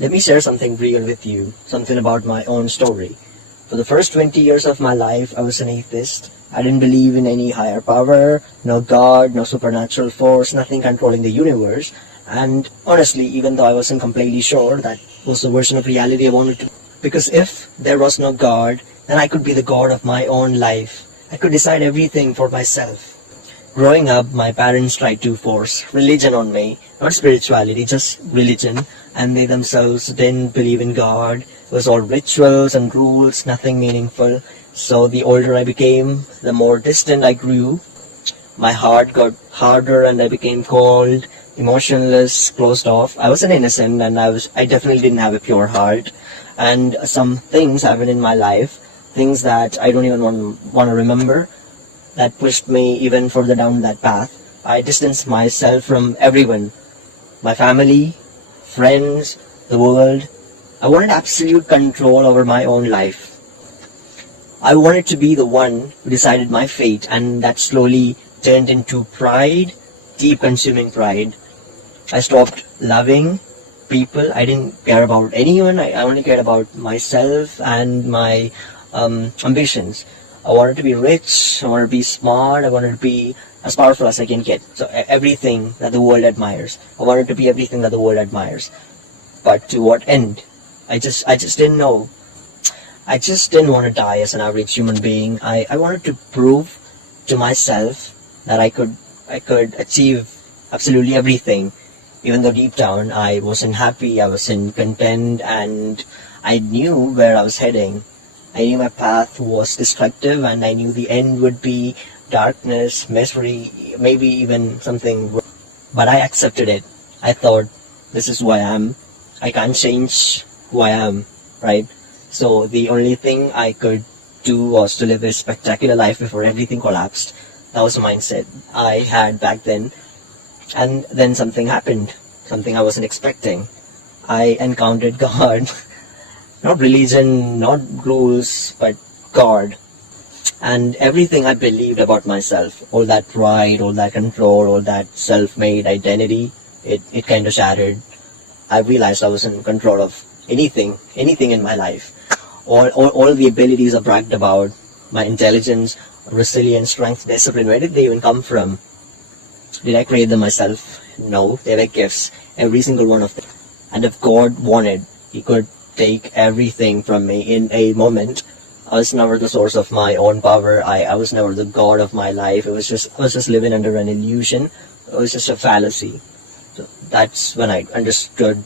Let me share something real with you, something about my own story. For the first 20 years of my life, I was an atheist. I didn't believe in any higher power, no God, no supernatural force, nothing controlling the universe. And honestly, even though I wasn't completely sure that was the version of reality I wanted to. Because if there was no God, then I could be the God of my own life. I could decide everything for myself. Growing up, my parents tried to force religion on me, not spirituality, just religion, and they themselves didn't believe in God. It was all rituals and rules, nothing meaningful. So the older I became, the more distant I grew. My heart got harder and I became cold, emotionless, closed off. I was an innocent and I definitely didn't have a pure heart. And some things happened in my life, things that I don't even want to remember, that pushed me even further down that path. I distanced myself from everyone, my family, friends, the world. I wanted absolute control over my own life. I wanted to be the one who decided my fate, and that slowly turned into pride, deep consuming pride. I stopped loving people. I didn't care about anyone. I only cared about myself and my ambitions. I wanted to be rich, I wanted to be smart, I wanted to be as powerful as I can get. So everything that the world admires. I wanted to be everything that the world admires. But to what end? I just didn't know. I just didn't want to die as an average human being. I wanted to prove to myself that I could achieve absolutely everything. Even though deep down I wasn't happy, I wasn't content, and I knew where I was heading. I knew my path was destructive, and I knew the end would be darkness, misery, maybe even something worse. But I accepted it. I thought, this is who I am. I can't change who I am, right? So the only thing I could do was to live a spectacular life before everything collapsed. That was the mindset I had back then. And then something happened, something I wasn't expecting. I encountered God. Not religion, not rules, but God. And everything I believed about myself, all that pride, all that control, all that self-made identity, it kind of shattered. I realized I was in control of anything in my life. All the abilities I bragged about, my intelligence, resilience, strength, discipline, where did they even come from? Did I create them myself? No, they were gifts, every single one of them. And if God wanted, He could take everything from me in a moment. I was never the source of my own power. I was never the God of my life. I was just living under an illusion. It was just a fallacy. So that's when I understood